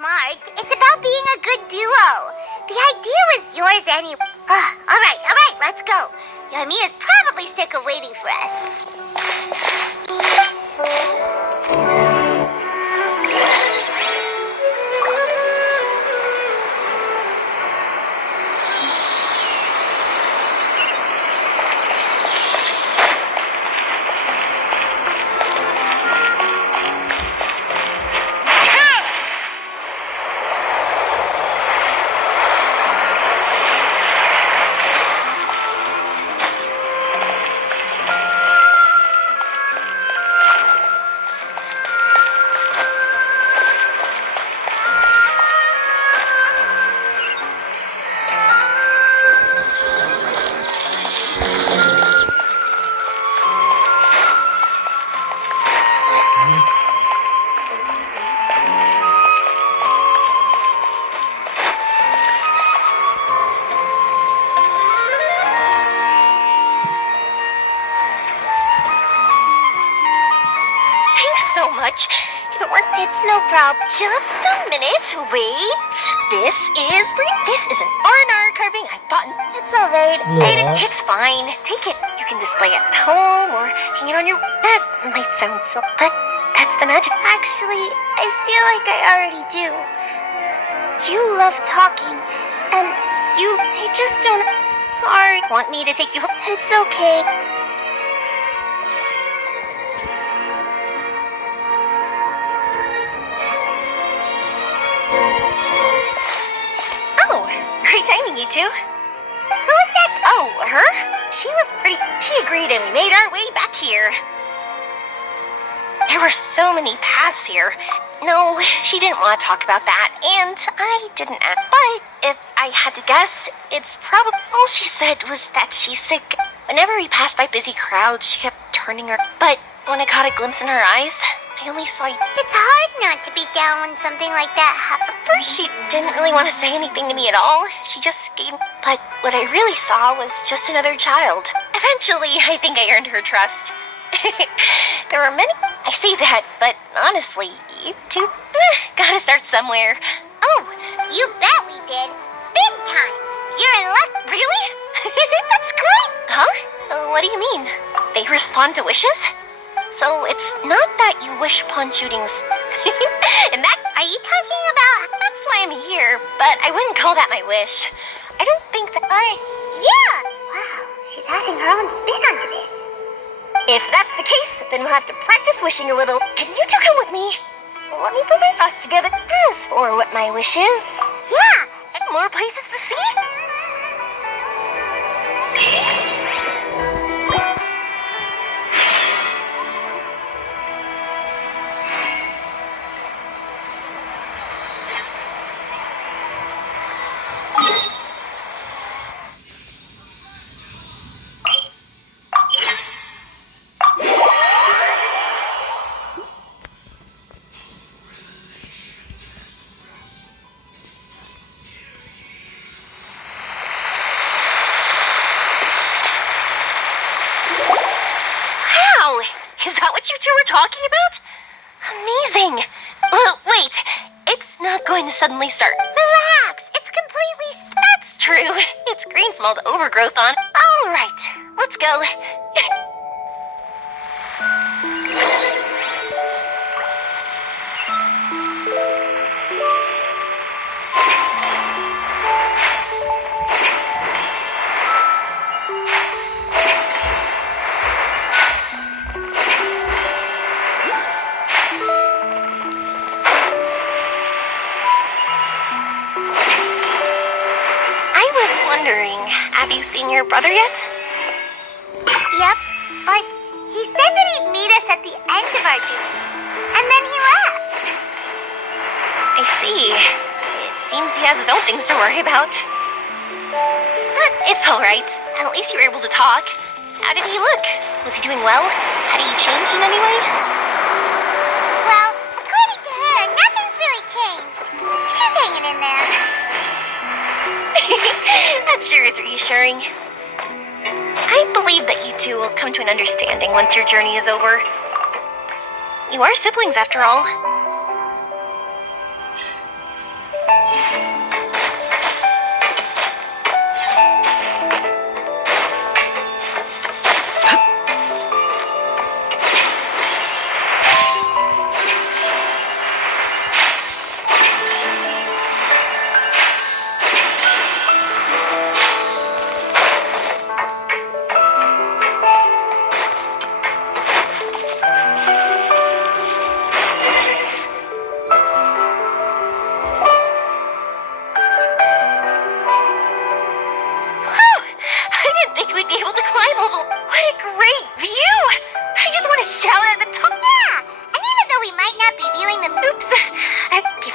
smart. It's about being a good duo. The idea was yours anyway. All right, let's go. Yoimiya's probably sick of waiting for us. If it weren't, it's no problem. Just a minute, wait. This is an R&R carving I bought. It's alright. It's fine. Take it. You can display it at home or hang it on your... That might sound silly, but that's the magic. Actually, I feel like I already do. You love talking, and I just don't... Sorry. Want me to take you home? It's okay. Great timing, you two. Who was that? Oh, her? She was pretty. She agreed and we made our way back here. There were so many paths here. No, she didn't want to talk about that, and I didn't ask. But if I had to guess, it's probably... All she said was that she's sick. Whenever we passed by busy crowds, she kept turning her... But when I caught a glimpse in her eyes, I only saw... It's hard not to be down when something like that happens. At first, she didn't really want to say anything to me at all. She just gave... But what I really saw was just another child. Eventually, I think I earned her trust. There were many... I say that, but honestly, you two gotta start somewhere. Oh, you bet we did. Big time. You're in luck. Really? That's great. Huh? What do you mean? They respond to wishes? So it's not that you wish upon shootings. And that... Are you talking about... That's why I'm here, but I wouldn't call that my wish. I don't think that... Yeah! Wow, she's adding her own spin onto this. If that's the case, then we'll have to practice wishing a little. Can you two come with me? Let me put my thoughts together. As for what my wish is... Yeah! More places to see? Is that what you two were talking about? Amazing. Well, wait. It's not going to suddenly start. Relax. It's completely... That's true. It's green from all the overgrowth on. All right. Let's go. Have you seen your brother yet? Yep, but he said that he'd meet us at the end of our journey, and then he left. I see. It seems he has his own things to worry about. But it's all right. At least you were able to talk. How did he look? Was he doing well? Had he changed in any way? Well, according to her, nothing's really changed. She's hanging in there. That sure is reassuring. I believe that you two will come to an understanding once your journey is over. You are siblings, after all.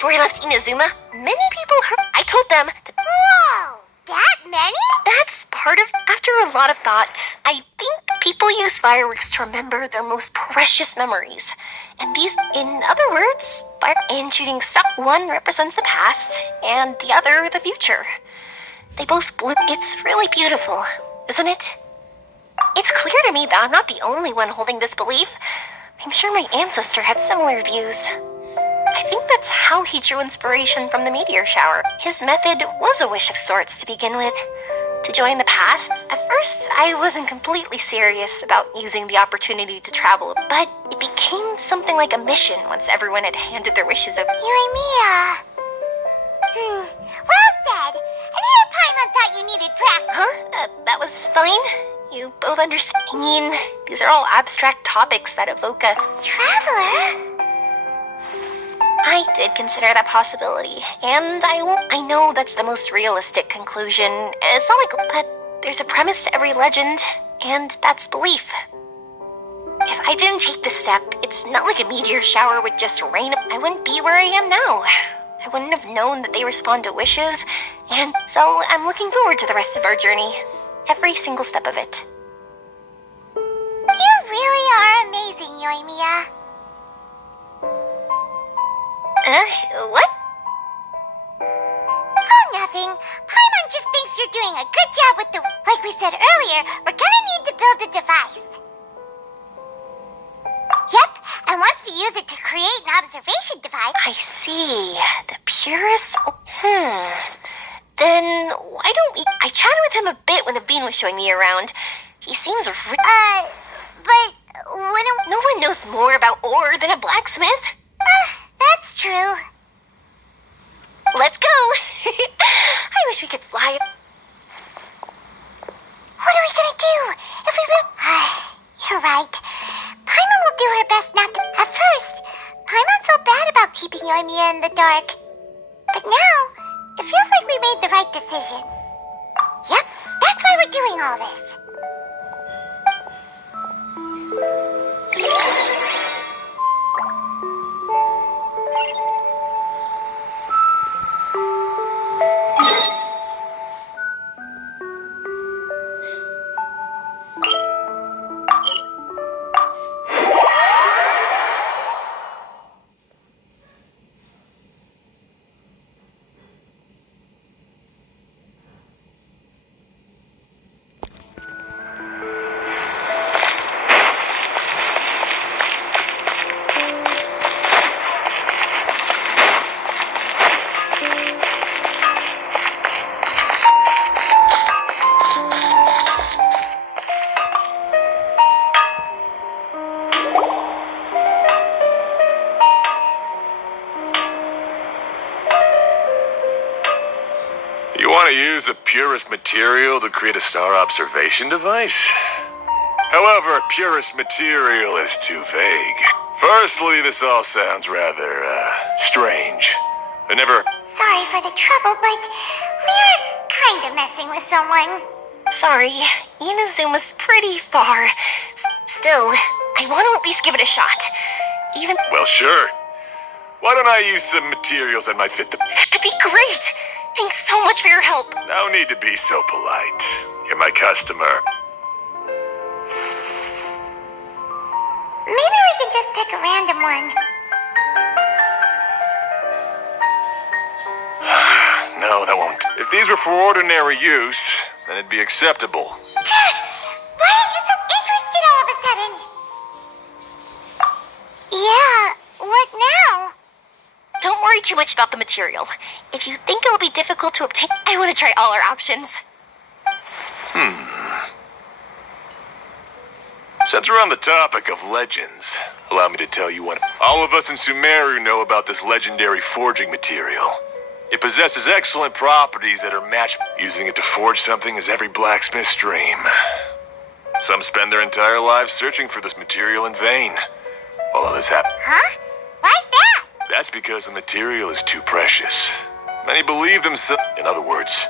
before I left Inazuma, many people heard. I told them that Whoa, that many? that's part of. After a lot of thought, I think people use fireworks to remember their most precious memories. And these, in other words, in shooting stuff, one represents the past and the other the future. They both blew. It's really beautiful, isn't it? It's clear to me that I'm not the only one holding this belief. I'm sure my ancestor had similar views. I think that's how he drew inspiration from the meteor shower. His method was a wish of sorts to begin with. To join the past. At first, I wasn't completely serious about using the opportunity to travel, but it became something like a mission once everyone had handed their wishes over. Yoimiya. Well said. And here Paimon thought you needed practice. Huh? That was fine. You both understand. I mean, these are all abstract topics that evoke a Traveler? I did consider that possibility, and I know that's the most realistic conclusion. It's not like, but there's a premise to every legend, and that's belief. If I didn't take this step, it's not like a meteor shower would just rain. I wouldn't be where I am now. I wouldn't have known that they respond to wishes, and so I'm looking forward to the rest of our journey. Every single step of it. You really are amazing, Yoimiya. What? Oh, nothing. Paimon just thinks you're doing a good job with the... Like we said earlier, we're gonna need to build a device. Yep, and once we use it to create an observation device... I see. The purest... Then why don't we... I chatted with him a bit when the bean was showing me around. He seems but when... No one knows more about ore than a blacksmith. That's true. Let's go! I wish we could fly. What are we gonna do if we... You're right. Paimon will do her best not to... At first, Paimon felt bad about keeping Yoimiya in the dark. But now, it feels like we made the right decision. Yep, that's why we're doing all this. Use the purest material to create a star observation device? However, purest material is too vague. Firstly, this all sounds rather, strange. I never... Sorry for the trouble, but we're kind of messing with someone. Sorry, Inazuma's pretty far. Still, I want to at least give it a shot. Even... Well, sure. Why don't I use some materials that might fit the... That'd be great! Thanks so much for your help. No need to be so polite. You're my customer. Maybe we can just pick a random one. No, that won't. If these were for ordinary use, then it'd be acceptable. Why are you so interested all of a sudden? Yeah, what now? Don't worry too much about the material. If you think it'll be difficult to obtain, I want to try all our options. Since we're on the topic of legends, allow me to tell you what all of us in Sumeru know about this legendary forging material. It possesses excellent properties that are matched. Using it to forge something is every blacksmith's dream. Some spend their entire lives searching for this material in vain. While others have... Huh? Why's that? That's because the material is too precious. Many believe themselves... In other words,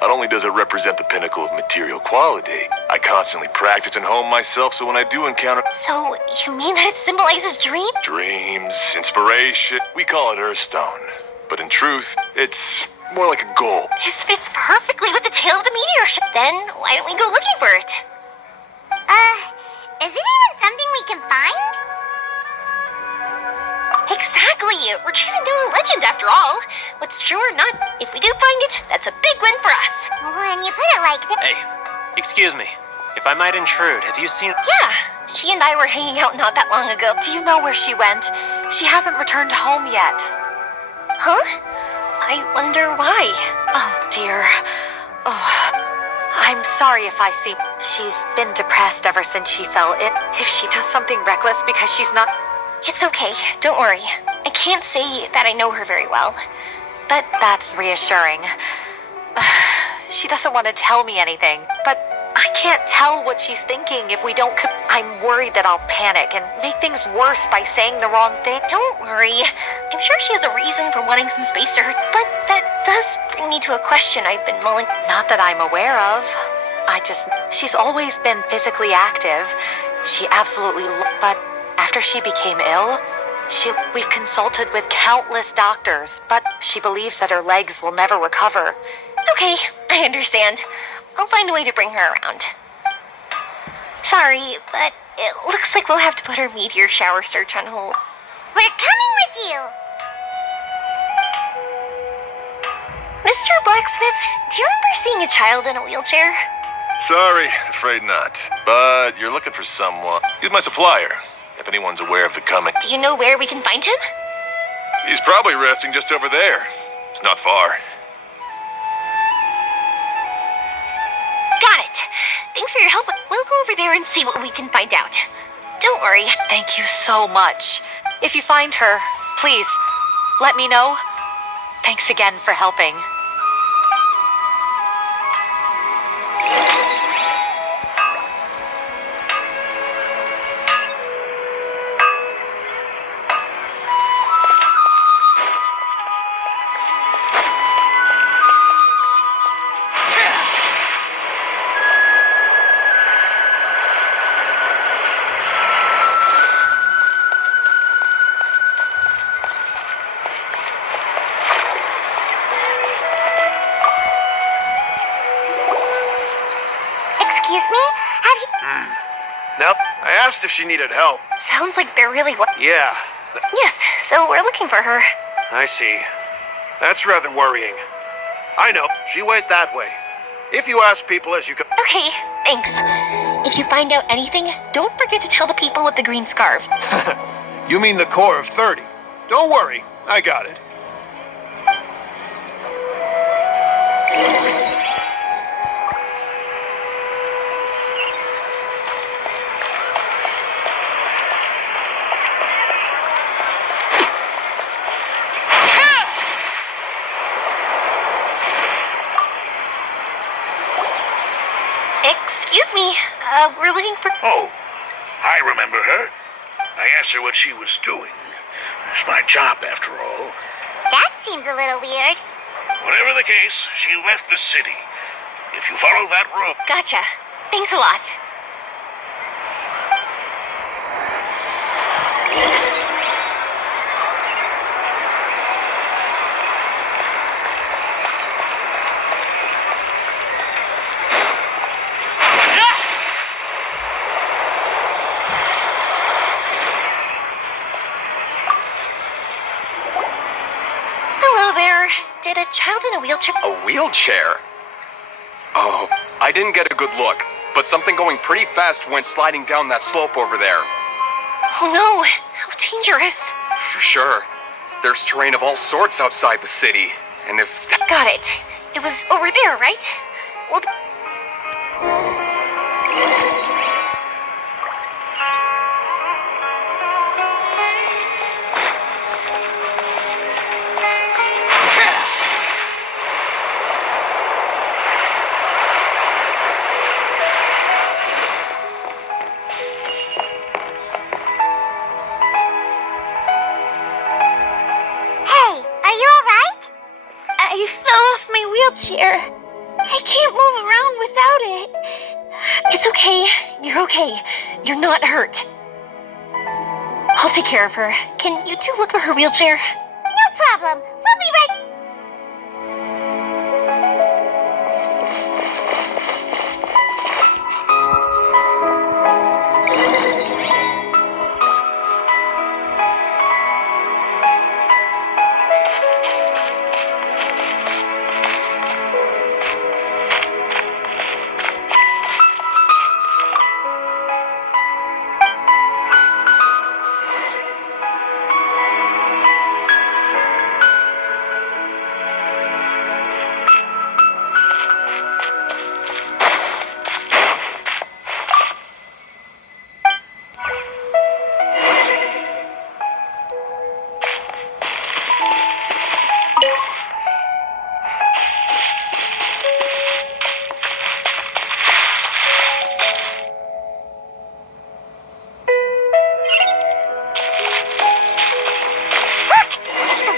Not only does it represent the pinnacle of material quality, I constantly practice and hone myself so when I do encounter So, you mean that it symbolizes dreams, inspiration, we call it Earthstone. But in truth, it's more like a goal. This fits perfectly with the tail of the meteor Then, why don't we go looking for it? Is it even something we can find? Exactly! We're chasing down a legend after all. What's true or not, if we do find it, that's a big win for us. When you put it like that. Hey, excuse me. If I might intrude, have you seen... Yeah, she and I were hanging out not that long ago. Do you know where she went? She hasn't returned home yet. Huh? I wonder why. Oh, dear. Oh, I'm sorry if I seem... She's been depressed ever since she fell ill. If she does something reckless because she's not... It's okay, don't worry. I can't say that I know her very well. But That's reassuring. She doesn't want to tell me anything, but I can't tell what she's thinking if we don't... I'm worried that I'll panic and make things worse by saying the wrong thing. don't worry. I'm sure she has a reason for wanting some space to her. But that does bring me to a question I've been mulling. Not that I'm aware of. She's always been physically active. She absolutely... But after she became ill, we've consulted with countless doctors, but she believes that her legs will never recover. Okay, I understand. I'll find a way to bring her around. Sorry, but it looks like we'll have to put our meteor shower search on hold. We're coming with you. Mr. Blacksmith, do you remember seeing a child in a wheelchair? Sorry, afraid not. But you're looking for someone. He's my supplier. If anyone's aware of the coming, Do you know where we can find him? he's probably resting just over there. It's not far. Got it. Thanks for your help. We'll go over there and see what we can find out. Don't worry. Thank you so much. If you find her, please, let me know. Thanks again for helping. Excuse me? Have you... Nope. I asked if she needed help. Sounds like they're really... Yeah, Yes, so we're looking for her. I see. That's rather worrying. I know. She went that way. If you ask people as you go... Okay, thanks. If you find out anything, don't forget to tell the people with the green scarves. You mean the core of 30. Don't worry. I got it. Excuse me, we're looking for... Oh, I remember her. I asked her what she was doing. It's my job, after all. That seems a little weird. Whatever the case, she left the city. If you follow that road... Gotcha. Thanks a lot. Hello there. Did a child in a wheelchair... A wheelchair? Oh, I didn't get a good look, but something going pretty fast went sliding down that slope over there. Oh no, how dangerous. For sure. There's terrain of all sorts outside the city, and if... Got it. It was over there, right? We'll be... Hey, are you alright? I fell off my wheelchair. I can't move around without it. It's okay. You're okay. You're not hurt. I'll take care of her. Can you two look for her wheelchair? No problem. We'll be right...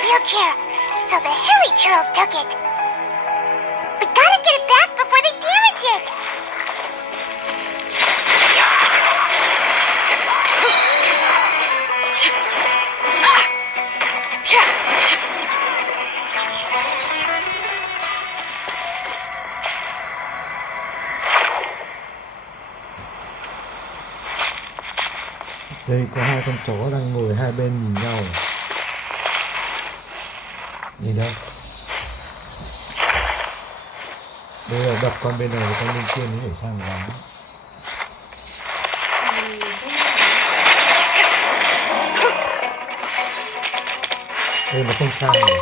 Wheelchair. So the hilly churls took it. We gotta get it back before they damage it. Đây có hai con chó đang ngồi hai bên nhìn nhau. Nhìn đâu? Bây giờ đập con bên này và con bên kia nó phải sang lắm. Đây nó không sang rồi.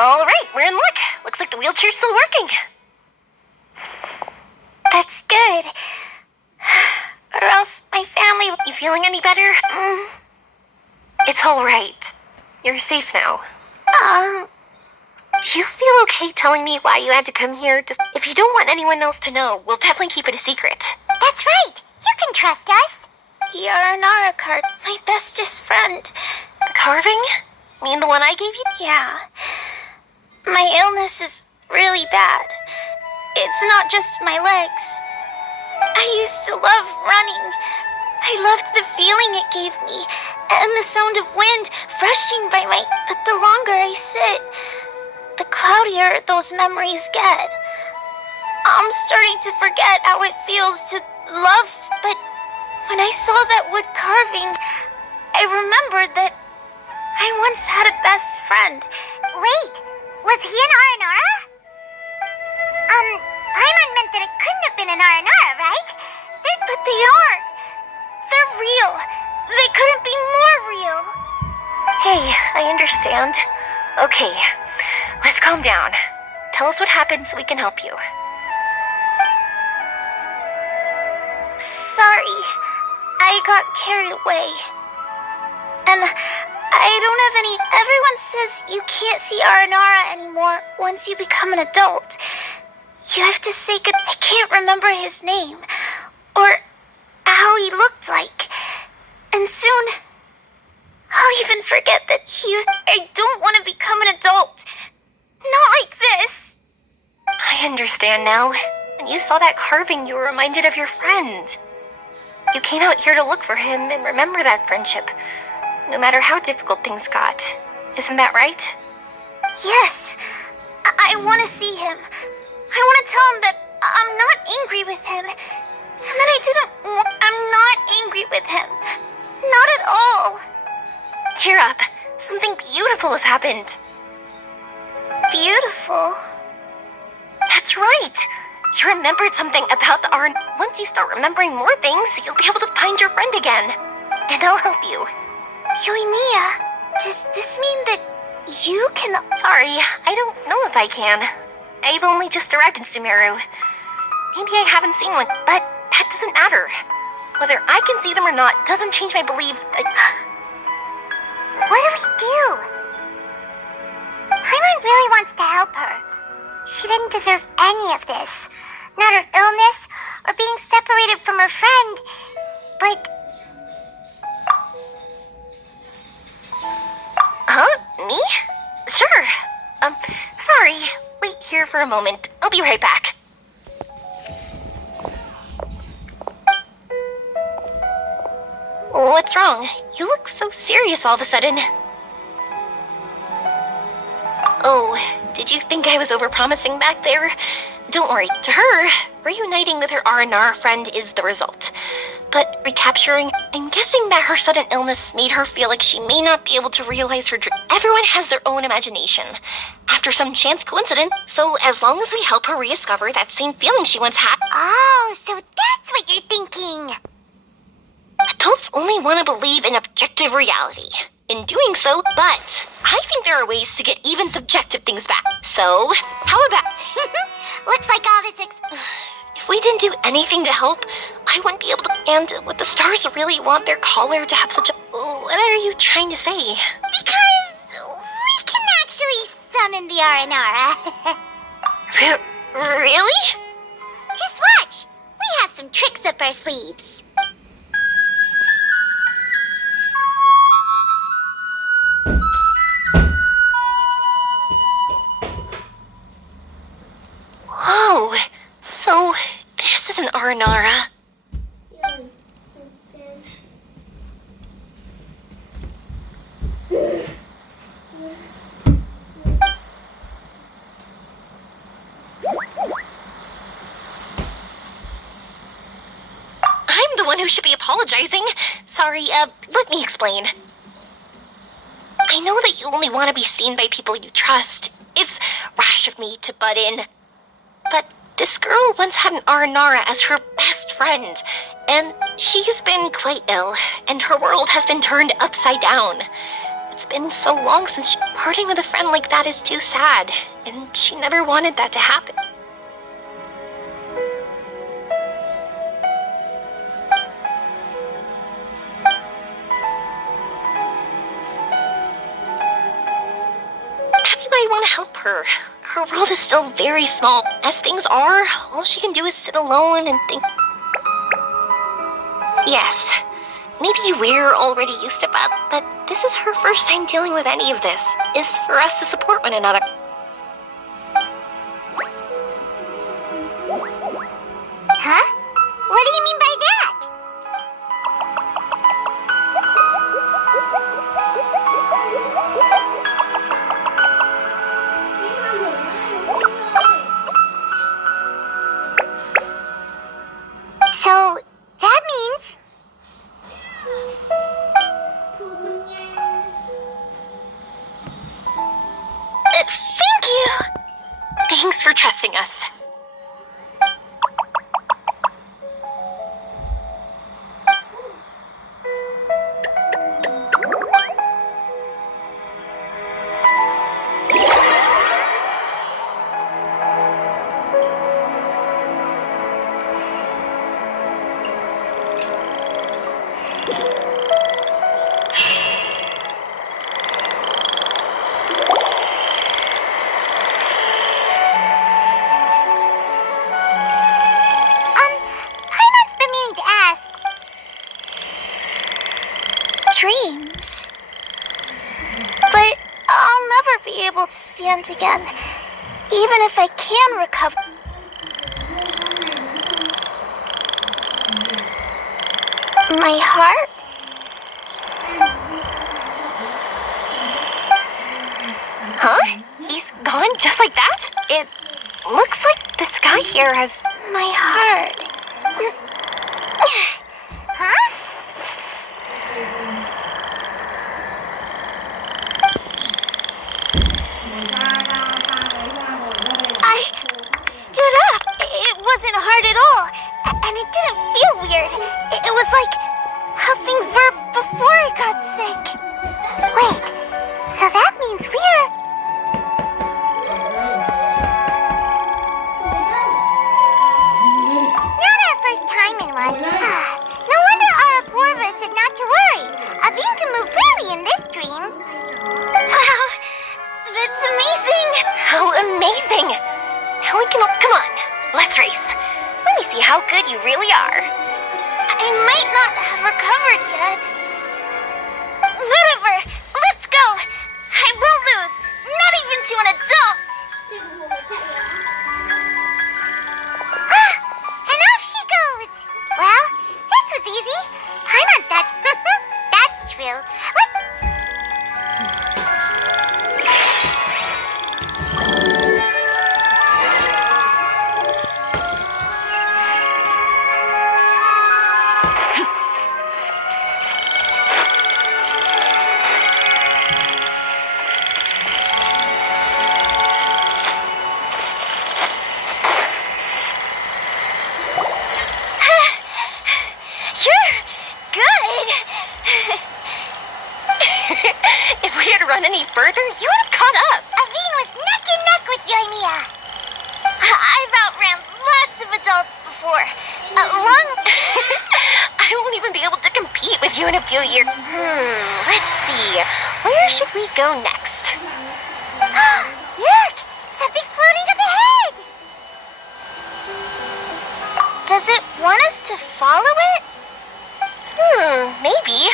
All right, we're in luck. Looks like the wheelchair's still working. That's good. Or else my family... You feeling any better? It's all right. You're safe now. Do you feel okay telling me why you had to come here? If you don't want anyone else to know, we'll definitely keep it a secret. That's right. You can trust us. The Aranara card, my bestest friend. The carving? Mean the one I gave you? Yeah. My illness is really bad. It's not just my legs. I used to love running. I loved the feeling it gave me, and the sound of wind rushing by my... But the longer I sit, the cloudier those memories get. I'm starting to forget how it feels to love, but when I saw that wood carving, I remembered that I once had a best friend. Wait, was he an Aranara? Paimon meant that it couldn't have been an Aranara, right? But they aren't. They're real. They couldn't be more real. Hey, I understand. Okay, let's calm down. Tell us what happened so we can help you. Sorry, I got carried away. And I don't have any... Everyone says you can't see Aranara anymore once you become an adult. You have to say good... I can't remember his name. Or how he looked like. And soon, I'll even forget that he was... I don't want to become an adult. Not like this. I understand now. When you saw that carving, you were reminded of your friend. You came out here to look for him and remember that friendship, no matter how difficult things got. Isn't that right? Yes. I want to see him. I want to tell him that I'm not angry with him. And that I didn't want... I'm not angry with him. Not at all. Cheer up. Something beautiful has happened. beautiful. That's right. You remembered something about the RN. Once you start remembering more things, you'll be able to find your friend again. And I'll help you. Yoimiya, does this mean that you can... Sorry, I don't know if I can. I've only just arrived in Sumeru. Maybe I haven't seen one, but that doesn't matter. Whether I can see them or not doesn't change my belief that... What do we do? Paimon really wants to help her. She didn't deserve any of this. Not her illness or being separated from her friend. But... Huh? Me? Sure. Sorry. Wait here for a moment. I'll be right back. What's wrong? You look so serious all of a sudden. Oh, did you think I was overpromising back there? Don't worry. To her, reuniting with her R&R friend is the result. But recapturing, I'm guessing that her sudden illness made her feel like she may not be able to realize her dream. Everyone has their own imagination. After some chance coincidence, so as long as we help her rediscover that same feeling she once had... Oh, so that's what you're thinking. Adults only want to believe in objective reality. In doing so, but I think there are ways to get even subjective things back. So, how about... Looks like all this If we didn't do anything to help, I wouldn't be able to... And would the stars really want their caller to have such a... What are you trying to say? Because we can actually summon the Aranara. Really? Just watch. We have some tricks up our sleeves. Whoa. So, this is an Aranara. I'm the one who should be apologizing. Sorry, let me explain. I know that you only want to be seen by people you trust. It's rash of me to butt in. But this girl once had an Aranara as her best friend, and she's been quite ill, and her world has been turned upside down. It's been so long since parting with a friend like that is too sad, and she never wanted that to happen. That's why I want to help her. Her world is still very small. As things are, all she can do is sit alone and think. Yes, maybe we're already used to that, but this is her first time dealing with any of this. Is for us to support one another. Huh? What do you mean by that? So, that means... Thank you! Thanks for trusting us. Paimon's been meaning to ask. Dreams. But I'll never be able to stand again, even if I can recover. My heart? Huh? He's gone just like that? It looks like the sky here has... My heart. Huh? was like how things were before I got sick. Wait, so that means we're... Not our first time in one. No wonder Arapurva said not to worry. Aveen can move freely in this dream. Wow, that's amazing. How amazing! Now we can... Come on, let's race. Let me see how good you really are. I might not have recovered yet. Whatever, let's go. I won't lose, not even to an adult. And off she goes. Well, this was easy. I'm on that. That's true. You're good. If we had run any further, you would have caught up. Aveen was neck and neck with Yoimiya. I've outran lots of adults before. Long... I won't even be able to compete with you in a few years. Let's see. Where should we go next? Look! Something's floating up ahead! Does it want us to follow it? Maybe.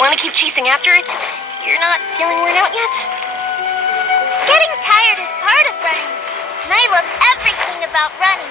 Want to keep chasing after it? You're not feeling worn out yet? Getting tired is part of running, and I love everything about running.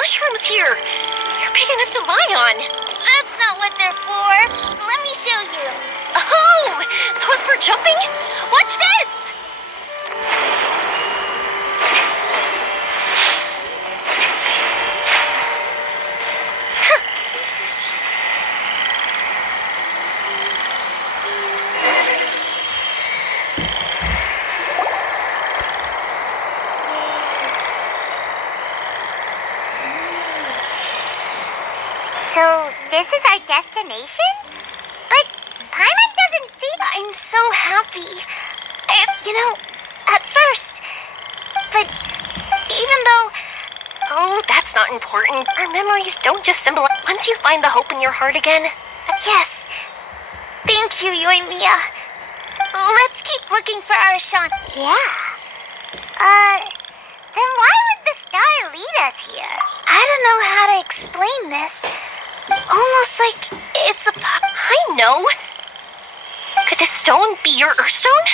mushrooms here. They're big enough to lie on. That's not what they're for. Let me show you. Oh, so it's for jumping? Watch this! So, this is our destination? But Paimon doesn't seem... I'm so happy. At first. But even though... Oh, that's not important. Our memories don't just symbolize... Once you find the hope in your heart again... Yes. Thank you, Yoimiya. Let's keep looking for our Sean. Yeah. Then why would the star lead us here? I don't know how to explain this. Almost like it's a... I know. Could this stone be your Earthstone?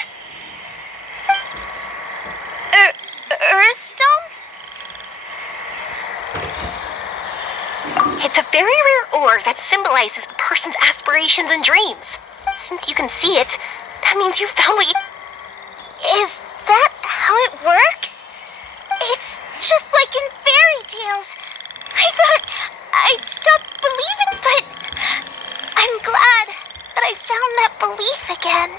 Earthstone? It's a very rare ore that symbolizes a person's aspirations and dreams. Since you can see it, that means you found what you... Is that how it works? It's just like in fairy tales. I thought I'd stopped believing, but I'm I found that belief again.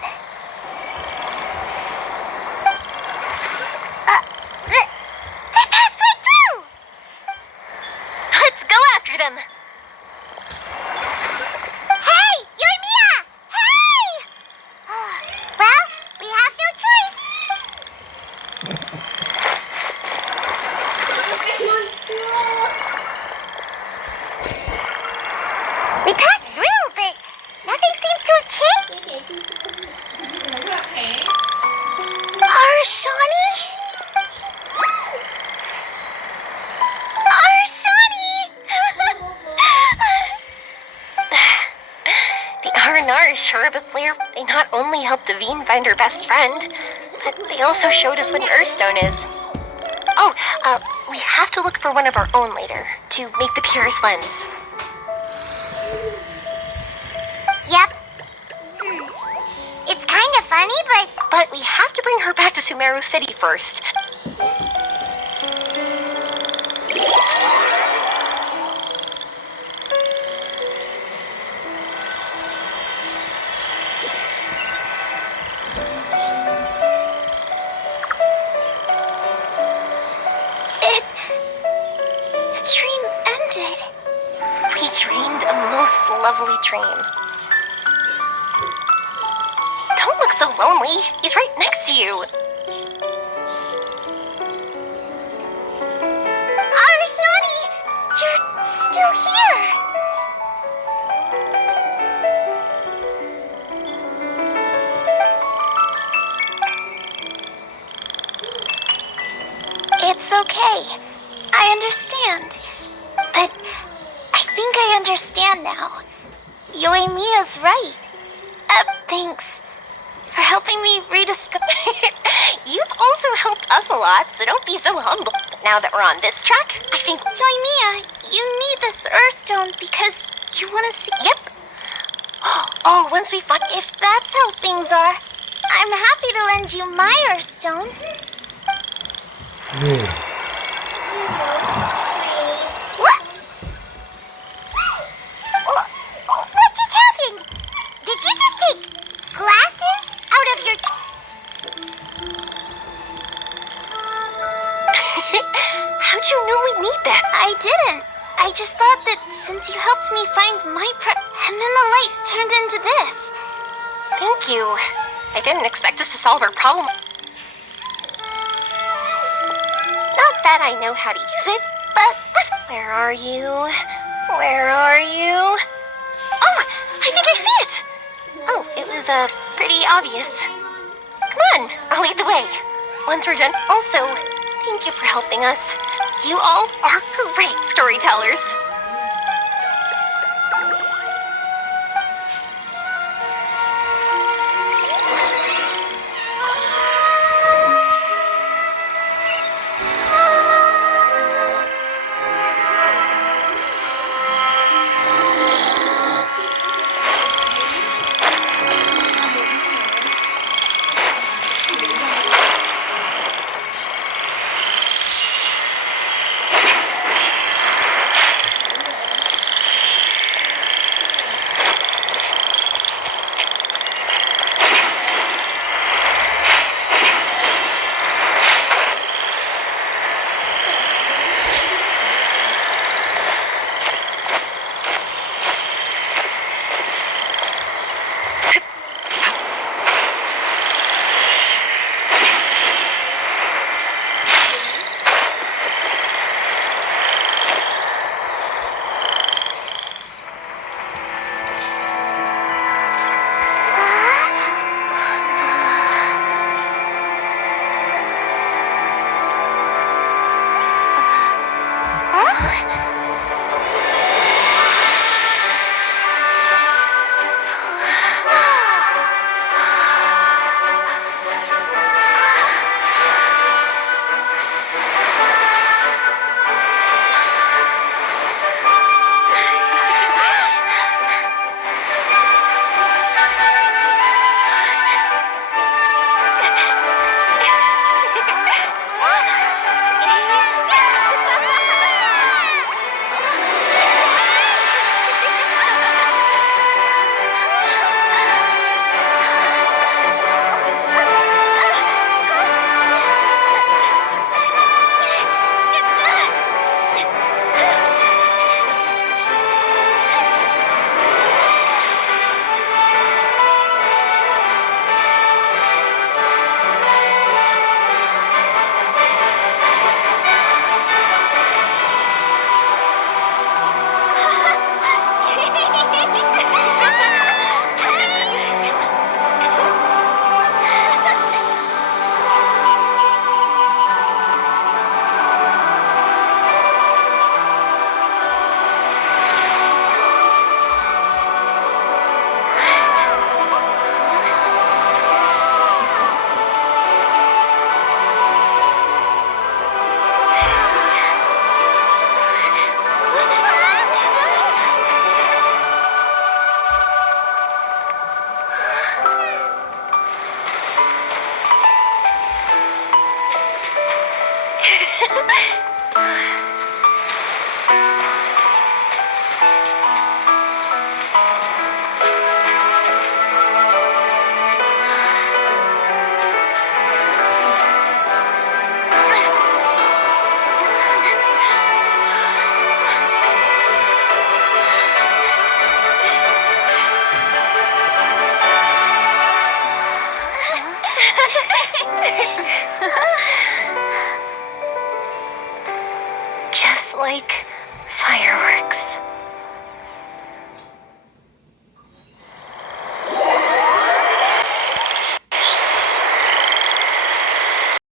They passed right through! Let's go after them. Hey, Yoimiya! Hey! Well, we have no choice. We passed through, but nothing seems to have changed. Arashani? Arashani! The R&R is sure of a flair. They not only helped Davine find her best friend, but they also showed us what an Earthstone is. Oh, we have to look for one of our own later to make the purest lens. Yep. It's kind of funny, But we have to bring her back to Sumeru City first. The dream ended. We dreamed a most lovely dream. Don't look so lonely. He's right next to you. Arashani, you're still here. It's okay. I understand. But I think I understand now. Yoimiya's right. Thanks for helping me rediscover. You've also helped us a lot, so don't be so humble. Now that we're on this track, I think... Yoimiya, you need this Earthstone because you want to see... Yep. Oh, once we find... If that's how things are, I'm happy to lend you my Earthstone. Yeah. what? What just happened? Did you just take glasses out of your... How'd you know we need that? I didn't. I just thought that since you helped me find my and then the light turned into this. Thank you. I didn't expect us to solve our problem. Not that I know how to use it, but... Where are you? Where are you? Oh, I think I see it! Oh, it was, pretty obvious. Come on, I'll lead the way. Once we're done... Also, thank you for helping us. You all are great storytellers.